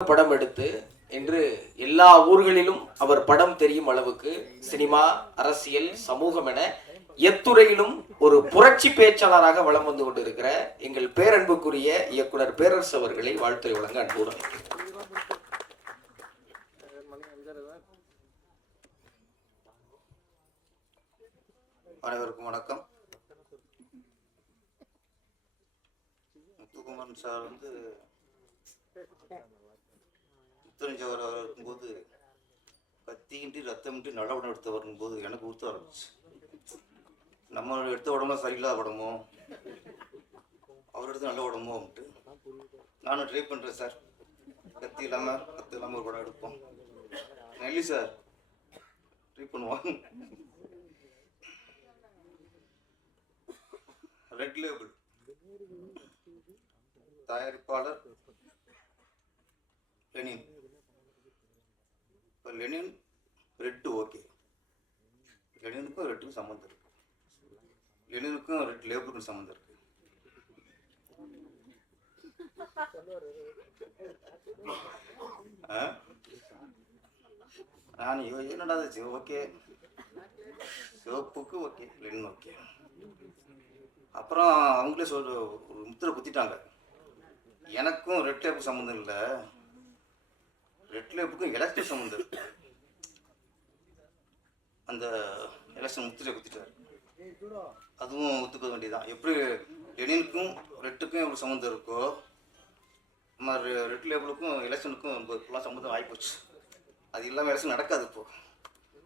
படம் எடுத்து என்று எல்லா ஊர்களிலும் அவர் படம் தெரியும் அளவுக்கு சினிமா அரசியல் சமூகம் என எத்துறையிலும் ஒரு புரட்சி பேச்சாளராக வலம் வந்து கொண்டிருக்கிற எங்கள் பேரன்புக்குரிய இயக்குனர் பேரரசு அவர்களை வாழ்த்துறை வழங்க அன்புடன். அனைவருக்கும் வணக்கம். முத்துக்குமரன் சார் வந்து இத்தனை அவர் இருக்கும்போது கத்தியின்றி ரத்தமின்றி நடவடிக்கை எடுத்து வரும்போது எனக்கு உறுத்த ஆரம்பிச்சு. நம்ம எடுத்த உடம்புலாம் சரியில்லாத உடம்போ அவர் எடுத்து நல்ல உடம்போன்ட்டு நானும் ட்ரை பண்ணுறேன் சார். கத்தி இல்லாமல் கத்து இல்லாமல் ஒரு படம் எடுப்போம். நெல்லி சார். ட்ரை பண்ணுவோம். ரெட் லேபிள் தயாரிப்பாளர் லெனின் இப்போ லெனின் ரெட்டு ஓகே லெனினுக்கும் ரெட்டுக்கும் சம்மந்தம் இருக்கு. லெனினுக்கும் ரெட் லேபருக்கும் சம்மந்தம் இருக்கு. ஆ? நான் ஐயோ, என்னடா இது ஓகே சிவப்புக்கு ஓகே லெனின் ஓகே அப்புறம் அவங்களே சொல் ஒரு முத்திரை குத்திட்டாங்க. எனக்கும் ரெட் லேப்புக்கு சம்மந்தம் இல்லை. ரெட் லேப்புக்கும் எலக்ட்ரிக் சம்மந்தம் இருக்கு அந்த எலெக்ஷன் முத்திரை குத்திட்டார். அதுவும் ஒத்துக்க வேண்டியதான் எப்படி லெனினுக்கும் ரெட்டுக்கும் எவ்வளோ சம்மந்தம் இருக்கோ நம்ம ரெ- ரெட் லேபிளுக்கும் எலெக்ஷனுக்கும் ரொம்ப இப்போலாம் சம்மந்தம் ஆகிப்போச்சு அது இல்லாமல் எலெக்ஷன் நடக்காது இப்போ.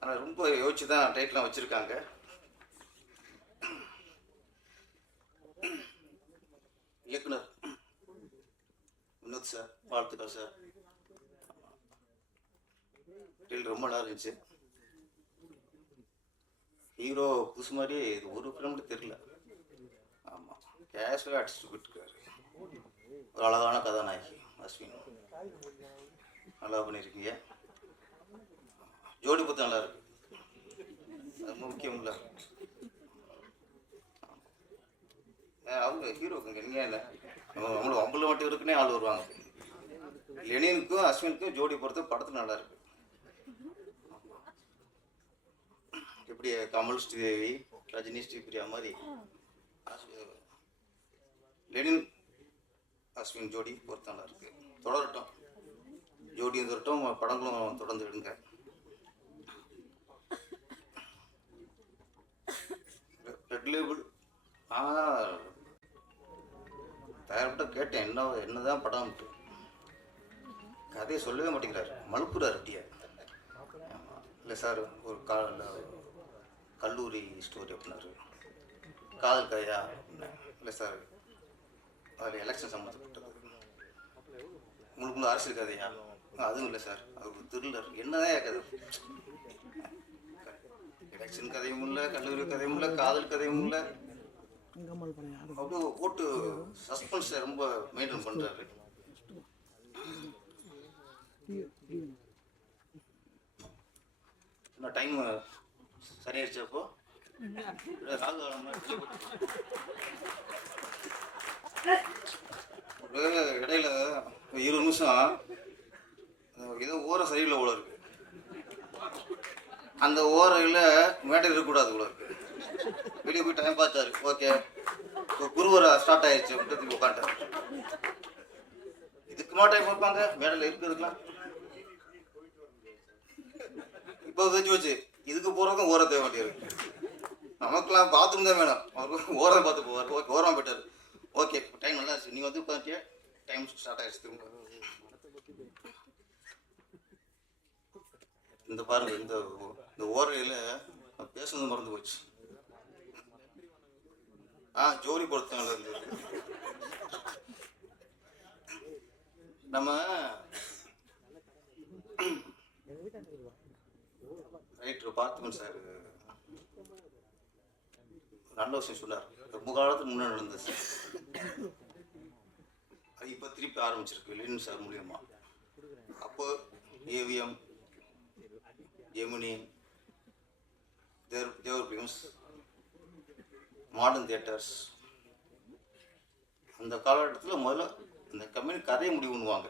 ஆனால் ரொம்ப யோசிச்சு தான் டைட்லாம் வச்சுருக்காங்க. இயக்குனர். வினோத் சார் வாழ்த்துக்கள் சார். டெல் ரொம்ப நல்லா இருந்துச்சு ஹீரோ புதுசு மாதிரி இது ஒரு ஃபிலிம்ல தெரியல. ஆமாம் கேஷுவலாக அடிச்சுட்டு போயிட்டுருக்காரு ஒரு அழகான கதாநாயகி அஸ்வின். நல்லா பண்ணியிருக்கீங்க ஜோடி பத்து நல்லா இருக்கு. அது ரொம்ப முக்கியம் இல்லை. அவங்க ஹீரோக்குங்க என்ன இல்லை. நம்மளும் அம்பளை மட்டும் இருக்குன்னே ஆள் வருவாங்க. லெனினுக்கும் அஸ்வினுக்கும் ஜோடி பொறுத்து படத்தில் நல்லா இருக்கு. எப்படி கமல் ஸ்ரீதேவி ரஜினி ஸ்ரீபிரியா மாதிரி. லெனின் அஸ்வின் ஜோடி பொறுத்து நல்லா இருக்கு. தொடரட்டும். ஜோடியும் தொடரட்டும். படங்களும் தொடர்ந்து எடுங்க ரெட் லேபிள் ஆ. தயாரிப்பிட்ட கேட்டேன். என்ன என்னதான் படம்ட்டு கதையை சொல்லவே மாட்டேங்கிறாரு. மலுப்புறாரு அப்படியே இல்லை சார் ஒரு கா கல்லூரி ஸ்டோரி அப்படின்னாரு. காதல் கதையா அப்படின்னேன். இல்லை சார் அதில் எலெக்ஷன் சம்மந்தப்பட்டது உங்களுக்கு அரசியல் கதையா? அதுவும் இல்லை சார் அது ஒரு த்ரில்லர் என்னதான் கதை எலெக்ஷன் கதையும் இல்லை கல்லூரி கதையும் இல்லை காதல் கதையும் இல்லை. அப்படியே போட்டு சஸ்பென்ஸை ரொம்ப மெயின்டைன் பண்ணுறாரு என்ன டைம் சரியாயிருச்சு அப்போ ஒரு இடையில இருபது நிமிஷம் ஏதோ ஓரம் சரியில்லை உள்ள இருக்கு அந்த ஓரையில் மேடை இருக்கக்கூடாது போல இருக்கு வெளியே போய் டைம் பார்த்தாரு ஓகே இப்போ குருவரை ஸ்டார்ட் ஆயிடுச்சு அப்படின்றது திரும்பி உட்காந்துட்டாரு இதுக்குமா டைம் வைப்பாங்க மேடையில் இருக்கிறதுக்கலாம் இப்போ வச்சு வச்சு இதுக்கு போகிறதுக்கும் ஓர தேவை வேண்டியிருக்கு நமக்கெல்லாம் பாத்ரூம் தான் வேணும். அவருக்கு ஓரம் பார்த்து போவார். ஓகே ஓரம் போயிட்டார். ஓகே டைம் நல்லா இருந்துச்சு நீ வந்து உட்காந்துட்டியா டைம் ஸ்டார்ட் ஆகிடுச்சு திரும்ப. இந்த பாருங்க இந்த இந்த ஓரையில் பேசுனது மறந்து போச்சு. ஆ ஜோலி பொறுத்தவங்கள இருந்தது. நம்ம ரைட்டர் பார்த்துக்கணும் சார். நல்ல விஷயம் சொன்னார். ரொம்ப காலத்துக்கு முன்னே நடந்தது சார். அது இப்போ திருப்பி ஆரம்பிச்சிருக்கு லெனின் சார் மூலியமா. அப்போ AVM Gemini Dev Devar films modern theatres அந்த காலகட்டத்தில் முதல்ல இந்த கம்பெனி கதையை முடிவு பண்ணுவாங்க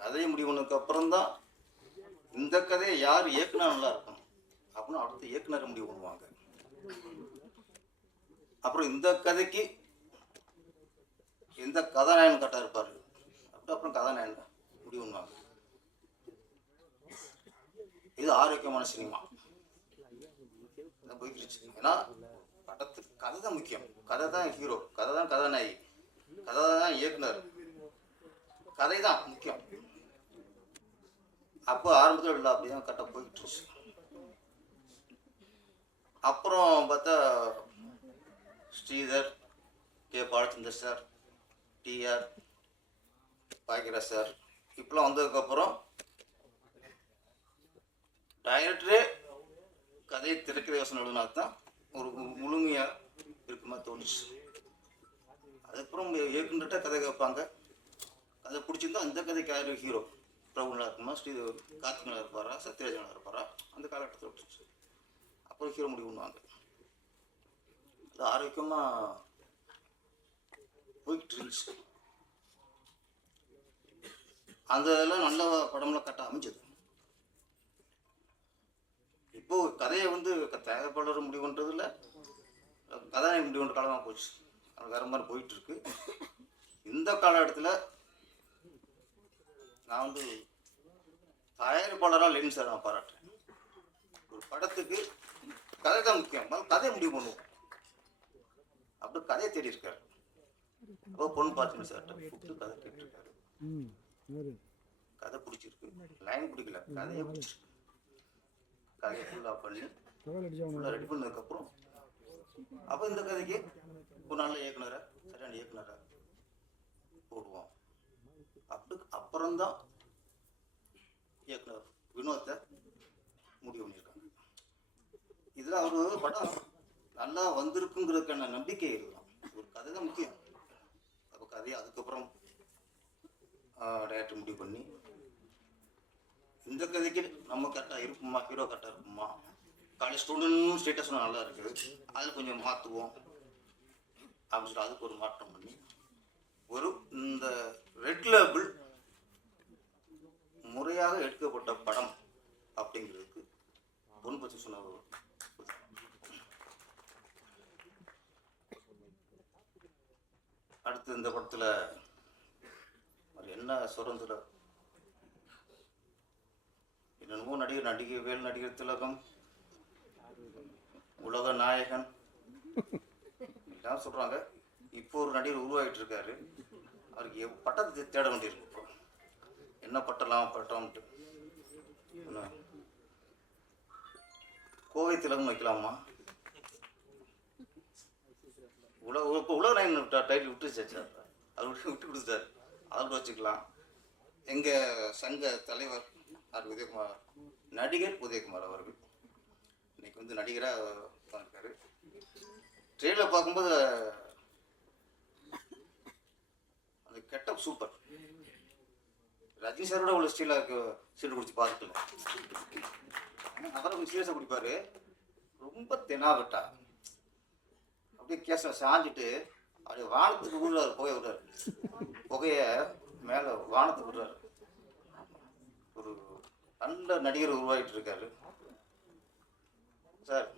கதையை முடிவு பண்ணதுக்கப்புறம் தான் இந்த கதையை யார் இயக்குனா நல்லா இருக்கும் அப்படின்னு அடுத்த இயக்குனர் முடிவு பண்ணுவாங்க. அப்புறம் இந்த கதைக்கு எந்த கதாநாயகன் கரெக்டாக இருப்பார்? அப்படி அப்புறம் கதாநாயகன் முடிவு பண்ணுவாங்க. இது ஆரோக்கியமான சினிமா. இதான் ஏன்னா படத்துக்கு கதை தான் முக்கியம். கதை தான் ஹீரோ கதை தான் கதாநாயகி. கதை தான் இயக்குனர். கதை தான் முக்கியம். அப்போ ஆரம்பத்தில் இல்லை அப்படியே கரெக்டாக போயிட்டு இருந்துச்சு. அப்புறம் பார்த்தா Sridhar K. Balachander sir TR Bhagyaraj sir இப்பெல்லாம் வந்ததுக்கப்புறம் டைரக்டரே கதையை திறக்கிற யோசனை எழுதினா தான் ஒரு முழுமையாக இருக்குமா தோணுச்சு. அதுக்கப்புறம் இயக்குனர்கிட்ட கதை கேட்பாங்க. கதை பிடிச்சிருந்தா அந்த கதைக்கு யார் ஹீரோ பிரபுலா இருக்குமா ஸ்ரீ கார்த்திகனா இருப்பாரா சத்யராஜனா இருப்பாரா அந்த காலகட்டத்தில் விட்டுருச்சு. அப்புறம் ஹீரோ முடிவு பண்ணுவாங்க. அது ஆரோக்கியமாக போய்கிட்டு இருந்துச்சு. அந்த இதெல்லாம் நல்ல படம்லாம் கட்ட அமைஞ்சது. இப்போ கதையை வந்து க- தயாரிப்பாளர் முடிவு பண்ணுறதுல கதாநாயகி முடிவு பண்ணுற காலமாக போச்சு. அது வேறு மாதிரி போயிட்டுருக்கு இந்த காலகட்டத்தில் நான் வந்து தயாரிப்பாளராக சார் நான் பாராட்டுறேன். ஒரு படத்துக்கு கதை தான் முக்கியம். கதையை முடிவு பண்ணுவோம். அப்படி கதையை தேடி இருக்காரு. அப்போ பொண்ணு சார்கிட்ட கூப்பிட்டு கதை கேட்டிருக்காரு. கதை பிடிச்சிருக்கு. லைன் பிடிக்கல. கதையை பிடிச்சிருக்கு கதையை ஃபுல்லாக பண்ணி ஃபுல்லாக ரெடி பண்ணதுக்கப்புறம் அப்போ இந்த கதைக்கு ஒரு நல்ல இயக்குனரை சரியான இயக்குனரை போடுவோம். அப்படி அப்புறம்தான் இயக்குனர் வினோத்தை முடிவு பண்ணியிருக்காங்க. இதில் அவர் படம் நல்லா வந்திருக்குங்கிறதுக்கான நம்பிக்கை இருக்கலாம் ஒரு கதை தான் முக்கியம். அப்போ கதையை அதுக்கப்புறம் டேரக்டர் முடிவு பண்ணி இந்த கதைக்கு நம்ம கரெக்டாக இருக்குமா ஹீரோ கரெக்டாக இருக்குமா? காலேஜ் ஸ்டூடெண்ட்னு ஸ்டேட்டஸ் நல்லா இருக்குது. அதில் கொஞ்சம் மாற்றுவோம் அப்படின்னு சொல்லி அதுக்கு ஒரு மாற்றம் பண்ணி ஒரு இந்த ரெட் லேபிள் முறையாக எடுக்கப்பட்ட படம் அப்படிங்கிறதுக்கு பொன் பற்றி அடுத்து இந்த படத்தில் என்ன சுரந்துல? என்னென்னமோ நடிகர் நடிகை வேல் நடிகர் திலகம் உலக நாயகன். எல்லாம் சொல்கிறாங்க இப்போ ஒரு நடிகர் உருவாகிட்டு இருக்காரு அவருக்கு பட்டத்தை தேட வேண்டியிருக்கு இப்போ. என்ன பட்டலாம் பட்டம்ட்டு கோவை திலகம் வைக்கலாமா? உலக இப்போ உலக நாயகன் டைட்டில் விட்டு சார். அவர் விட்டு விட்டு கொடுத்தாரு அவர் வச்சுக்கலாம். எங்கள் சங்க தலைவர் ஆர். உதயகுமார் நடிகர் உதயகுமார் அவர்கள். இன்னைக்கு வந்து நடிகராக உட்காந்துருக்காரு ட்ரெயினில் பார்க்கும்போது அந்த கெட்டப் சூப்பர். ரஜினி சாரோட உள்ள ஸ்டீலாக சீட்டு குடிச்சு பார்த்துக்கல அவரை கொஞ்சம் சீரியஸாக குடிப்பாரு ரொம்ப தெனாவட்டா. அப்படியே கேச சாஞ்சிட்டு அப்படியே வானத்துக்கு விடுறாரு புகையை விடுறாரு. புகைய மேலே வானத்துக்கு விடுறாரு. ஒரு நல்ல நடிகர் உருவாகிட்டு இருக்காரு. சார்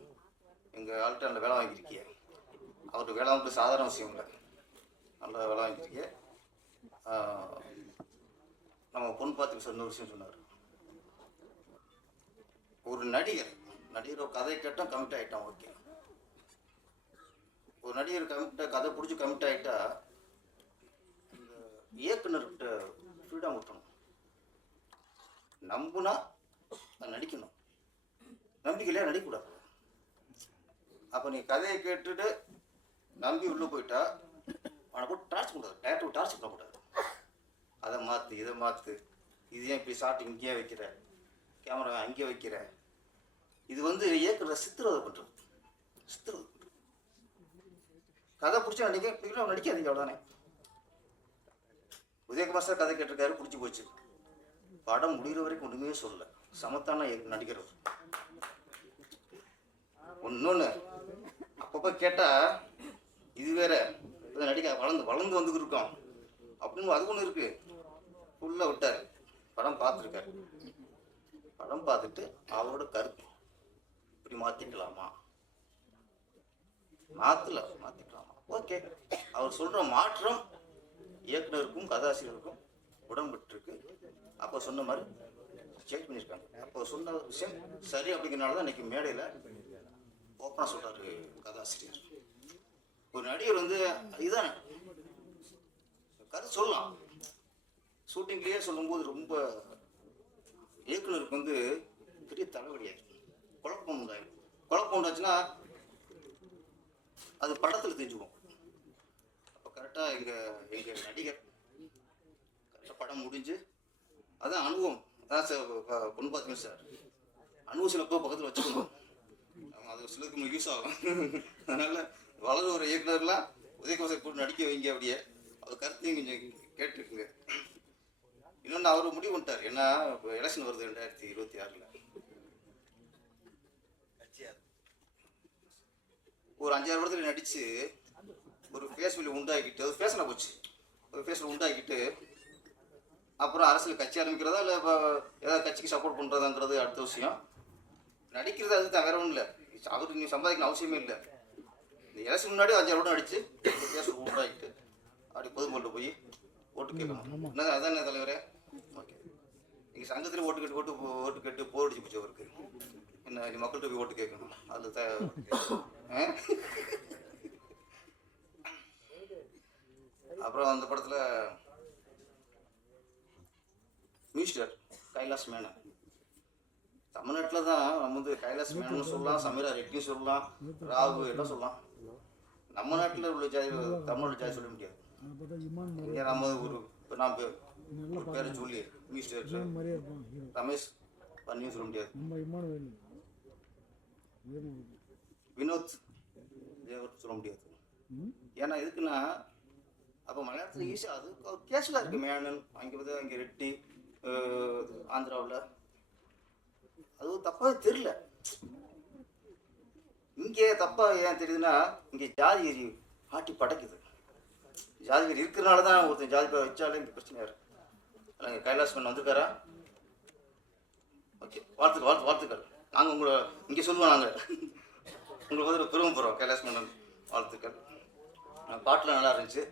எங்கள் ஆள்கிட்ட நல்ல வேலை வாங்கியிருக்கிய. அவருக்கு வேலை வந்து சாதாரண விஷயம் இல்லை. நல்ல வேலை வாங்கியிருக்கிய. நம்ம பொண்ணு பார்த்து சொன்ன ஒரு விஷயம் சொன்னார். ஒரு நடிகர் நடிகர் ஒரு கதை கேட்டால் கமிட் ஆகிட்டான் ஓகே ஒரு நடிகர் கமிட்ட கதை பிடிச்சி கமிட் ஆகிட்டா இந்த இயக்குனர்கிட்ட ஃப்ரீடம் விட்டணும் நம்புனா நான் நடிக்கணும். நம்பிக்கையிலே நடிக்கக்கூடாது. அப்போ நீ கதையை கேட்டுட்டு நம்பி உள்ளே போயிட்டா அவனை போட்டு டார்ச் கூடாது டேரக்டர் டார்ச் பண்ணக்கூடாது. அதை மாற்று இதை மாற்று இது ஏன் இப்படி ஷார்ட் இங்கேயே வைக்கிற? கேமரா அங்கேயே வைக்கிற? இது வந்து இயக்குற சித்திரவதை பண்ணுறது சித்திரவதை கதை பிடிச்சி நடிக்க பிடிக்கல நடிக்காதீங்க அவ்வளோதானே உதயகுமார் சார் கதை கேட்டிருக்காரு பிடிச்சி போச்சு. படம் முடிகிற வரைக்கும் ஒன்றுமே சொல்லல. சமத்தான நடிக்கிறவர் நடிகர் அப்பப்போ கேட்டால் இது வேற நடிக்க வளர்ந்து வளர்ந்து வந்துக்கிட்டு இருக்கோம் அப்படின்னு அது ஒன்று இருக்கு. ஃபுல்லாக விட்டார். படம் பார்த்துருக்காரு. படம் பார்த்துட்டு அவரோட கருத்து. இப்படி மாற்றிக்கலாமா மாற்றல மாற்றிக்கலாமா ஓகே அவர் சொல்கிற மாற்றம் இயக்குனருக்கும் கதாசிரியருக்கும் உடன்பட்டுருக்கு அப்போ சொன்ன மாதிரி செக் பண்ணியிருக்காங்க. அப்போ சொன்ன விஷயம் சரி அப்படிங்கிறனால தான் இன்னைக்கு மேடையில் ஓப்பனாக சொல்கிறாரு கதாசிரியர். ஒரு நடிகர் வந்து இதுதான் சொல்லலாம். ஷூட்டிங்லேயே சொல்லும்போது ரொம்ப இயக்குனருக்கு வந்து பெரிய தலைவலியாயிருக்கு குழப்பம் உண்டாயிரும் குழப்பம் உண்டாச்சுன்னா அது படத்தில் தெரிஞ்சுக்குவோம் அப்போ கரெக்டாக எங்கள் எங்கள் நடிகர் கரெக்டாக படம் முடிஞ்சு அதான் அனுபவம். அதான் சார் ஒன்று பார்த்தீங்க சார் அனுபவம் சிலப்போ பக்கத்தில் வச்சுக்கணும். அது சிலருக்கு யூஸ் ஆகும். அதனால் வளர ஒரு இயக்குனர்லாம் உதயகுமார் போட்டு நடிக்க வைங்க அப்படியே. அவர் கருத்தையும் கொஞ்சம் கேட்டுருக்குங்க. இன்னொன்று அவர் முடிவு பண்ணிட்டார். ஏன்னா இப்போ எலெக்ஷன் வருது ரெண்டாயிரத்தி இருபத்தி ஆறில். ஒரு அஞ்சாறு படத்தில் நடித்து ஒரு ஃபேஸ் வேல்யூ உண்டாக்கிட்டு அது ஃபேஷனாக போச்சு. ஒரு ஃபேஸ் உண்டாக்கிட்டு அப்புறம் அரசியல் கட்சி ஆரம்பிக்கிறதா இல்லை இப்போ ஏதாவது கட்சிக்கு சப்போர்ட் பண்ணுறதாங்கிறது அடுத்த விஷயம். நடிக்கிறது அதுதான் வேற ஒன்றும் இல்லை. அவருக்கு நீங்கள் சம்பாதிக்கணும் அவசியமே இல்லை. இந்த எலெக்ஷன் முன்னாடி அஞ்சாறு படம் நடிச்சு பேச உண்டாக்கிட்டு. அப்படி பொதுமக்கள் போய் ஓட்டு கேட்கணும். என்ன அதானே தலைவரே? ஓகே. நீங்கள் சங்கத்தில் ஓட்டு கேட்டு ஓட்டு ஓட்டு கேட்டு போர் அடிச்சு போச்சு அவருக்கு. என்ன நீ மக்கள்கிட்ட போய் ஓட்டு கேட்கணும். அது த? அப்புறம் அந்த படத்தில் மினிஸ்டர் கைலாஸ் மேனன். தமிழ்நாட்டில் தான் நம்ம வந்து கைலாஸ் மேனன் சொல்லலாம் சமீரா ரெட்டியும் சொல்லலாம் ராகு எல்லாம் சொல்லலாம். நம்ம நாட்டில் உள்ள ஜாதி தமிழ்நாடு ஜாதி சொல்ல முடியாது. அதை பார்த்தா இங்கே நம்ம ஒரு இப்போ நான் பே- நல்லா ஒரு பேரை சொல்லி மினிஸ்டர் ரமேஷ் பண்ணியும் சொல்ல முடியாது. வினோத் தேவர் சொல்ல முடியாது. ஏன்னா எதுக்குன்னா அப்போ மலையாளத்தில் ஈஸியாக அது கேஷுவலாக இருக்குது மேனன் அங்கே வந்து அங்கே ரெட்டி ஆந்திராவில். அது தப்பாக தெரியல. இங்கே தப்பாக ஏன் தெரியுதுன்னா இங்கே ஜாதி வெறி ஆட்டி படைக்குது. ஜாதி இருக்கிறனால தான் ஒருத்தன் ஜாதி பேர் வச்சாலே இந்த பிரச்சனையாக இருக்கு. அதனால் கைலாஷ் கைலாஸ் மன்னன் வந்திருக்காரா? ஓகே வாழ்த்துக்கள் வாழ்த்து வாழ்த்துக்கள். நாங்கள் உங்களை இங்கே சொல்லுவோம் நாங்கள் உங்களுக்கு வந்து பெருமைப்படுறோம் கைலாஸ் மன்னன் வாழ்த்துக்கள். பாட்டில் நல்லா இருந்துச்சு.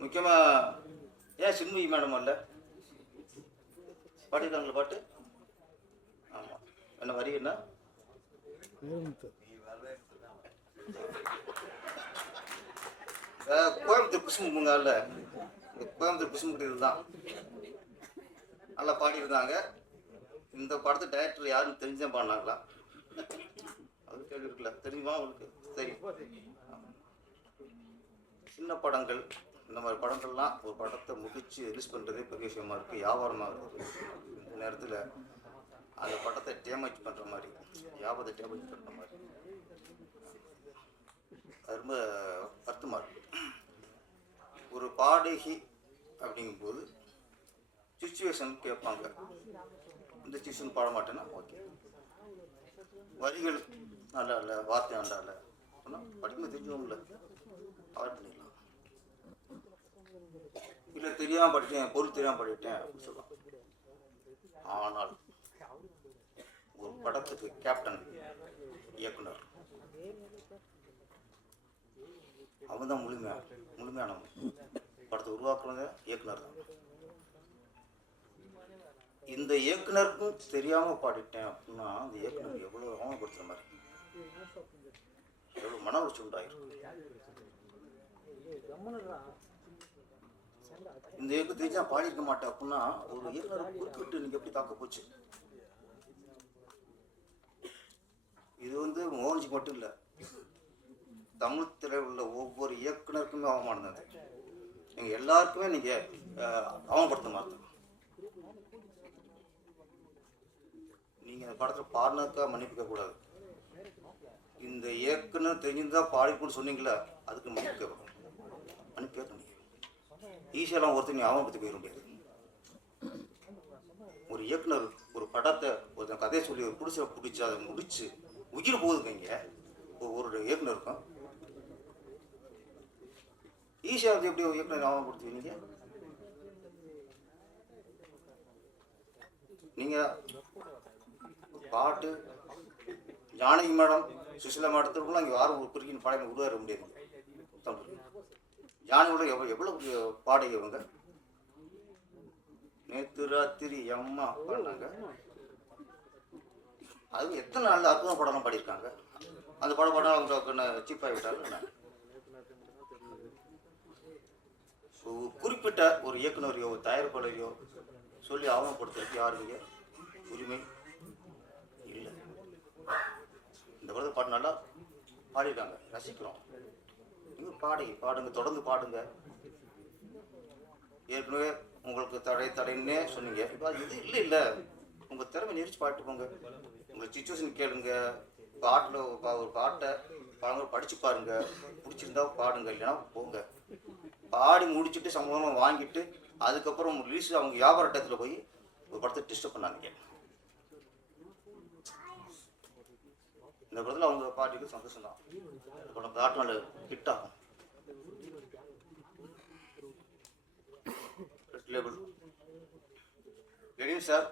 முக்கியமாக ஏன் சின்மயி மேடம் வரல? பாடிருக்காங்களா பாட்டு? ஆமாம் என்ன வரி என்ன? கோயம்புத்தூர் குசும்பு பூங்காவில் கோயம்புத்தூர் குசும்பு தான். நல்லா பாடியிருந்தாங்க. இந்த படத்தை டைரக்டர் யாருன்னு தெரிஞ்சுதான் பாடினாங்களா? அது கேள்வி இருக்குல்ல. தெரியுமா அவங்களுக்கு தெரியும் சின்ன படங்கள். இந்த மாதிரி படங்கள்லாம் ஒரு படத்தை முடிச்சு ரிலீஸ் பண்ணுறதே பெரிய விஷயமா இருக்குது வியாபாரமாக இருக்குது இந்த நேரத்தில் அந்த படத்தை டேமேஜ் பண்ணுற மாதிரி வியாபாரத்தை டேமேஜ் பண்ணுற மாதிரி. அது ரொம்ப வருத்தமாக இருக்குது ஒரு பாடகி அப்படிங்கும்போது சுச்சுவேஷன் கேட்பாங்க. இந்த சுச்சுவேஷன் பாட மாட்டேன்னா ஓகே வரிகள் நல்லா இல்லை வார்த்தை நல்லா இல்லை அப்படின்னா படிக்க தெரிஞ்சவங்கள அவாய்ட் பண்ணிடலாம். இல்லை தெரியாமல் படித்தேன் பொருள் தெரியாமல் படிட்டேன் அப்படின்னு சொல்லலாம் ஆனால் ஒரு படத்துக்கு கேப்டன் இயக்குனர் அவன் தான் முழுமையான முழுமையானவன். படத்தை உருவாக்குறவங்க இயக்குனர் தான். இந்த இயக்குனருக்கும் தெரியாம பாடிட்டேன் அப்படின்னா அந்த இயக்குனர் எவ்வளவு அவமானப்படுத்துற மாதிரி? எவ்வளவு மன உளைச்சல் உண்டாயிரும் இந்த இயக்கு தெரிஞ்சா பாடியிருக்க மாட்டேன் அப்படின்னா ஒரு இயக்குனர் குறுக்கிட்டு நீங்க எப்படி தாக்க போச்சு? இது வந்து மோகன்ஜி மட்டும் இல்லை தமிழ் திரையில் உள்ள ஒவ்வொரு இயக்குனருக்குமே அவமானம் தான் நீங்கள் எல்லாருக்குமே நீங்கள் அஹ், அவமானப்படுத்த மாதிரி நீங்கள் இந்த படத்தில் பாடினாக்கா மன்னிப்பிக்க கூடாது இந்த இயக்குனர் தெரிஞ்சிருந்தா பாடிக்கணும்னு சொன்னீங்களா அதுக்கு மன்னிப்பு கேட்கணும் மன்னிப்பு கேட்க முடியும் ஈஸியெல்லாம் ஒருத்தர் நீ அவமானப்படுத்தி போயிட முடியாது. ஒரு இயக்குனர் ஒரு படத்தை ஒரு கதையை சொல்லி ஒரு புடிச்ச பிடிச்சி அதை முடிச்சு உயிர் போகுதுங்க ஒரு இயக்குனருக்கும் ஈஸியாக வந்து எப்படி ஒரு இயக்குனர் அவமானப்படுத்துவீங்க நீங்கள் பாட்டு ஜானகி மேடம் சுசிலா மேடத்திற்குலாம் இங்கே யாரும் ஒரு குறிக்கின் பாடலை உருவார முடியாது. ஜானகியோட எவ்வளோ எவ்வளோ பெரிய பாடகி இவங்க? நேத்து ராத்திரி அம்மா பாடினாங்க. அது எத்தனை நாள் அற்புதம் படம்லாம் பாடியிருக்காங்க. அந்த படம் பாடம் அவங்க சீப்பாகி விட்டாங்க ஸோ குறிப்பிட்ட ஒரு இயக்குனரையோ ஒரு தயாரிப்பாளரையோ சொல்லி ஆவணப்படுத்துறதுக்கு யாருடைய உரிமை இல்லை. இந்த படத்தை பாட்டு நல்லா பாடிடுறாங்க ரசிக்கிறோம். நீங்கள் பாடி பாடுங்க தொடர்ந்து பாடுங்க. ஏற்கனவே உங்களுக்கு தடை தடைன்னே சொன்னீங்க. இப்போ இது இல்லை இல்லை. உங்கள் திறமை நெரிச்சு பாட்டு போங்க. உங்கள் சுச்சுவேஷன் கேளுங்க. பாட்டில் ஒரு பாட்டை பாருங்க படித்து பாருங்க. பிடிச்சிருந்தா பாடுங்க இல்லைன்னா போங்க. பாடி முடிச்சுட்டு சம்பளமாக வாங்கிட்டு அதுக்கப்புறம் ரிலீஸ் அவங்க வியாபார டயத்தில் போய் ஒரு படத்தை டிஸ்டர்ப் பண்ணாங்க இந்த படத்தில் அவங்க பாட்டிக்கு சந்தோஷம் தான் படம் பாட்டு ஹிட் ஆகும். லேபிள் சார்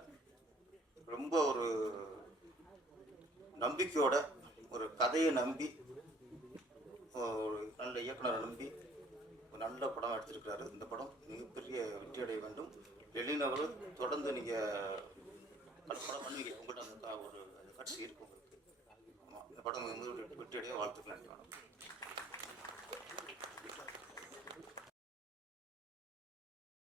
ரொம்ப ஒரு நம்பிக்கையோட ஒரு கதையை நம்பி ஒரு நல்ல இயக்குனரை நம்பி நல்ல படம் எடுத்திருக்கிறாரு. இந்த படம் மிகப்பெரிய வெற்றி அடைய வேண்டும். லெலின் அவர் தொடர்ந்து நீங்கள் படம் பண்ணுவீங்க. உங்கள்கிட்ட அந்த ஒரு கட்சி இருக்கும் உங்களுக்கு. ஆமாம் இந்த படம் வந்து வெற்றி அடைய வாழ்த்துக்கள். நன்றி வணக்கம்.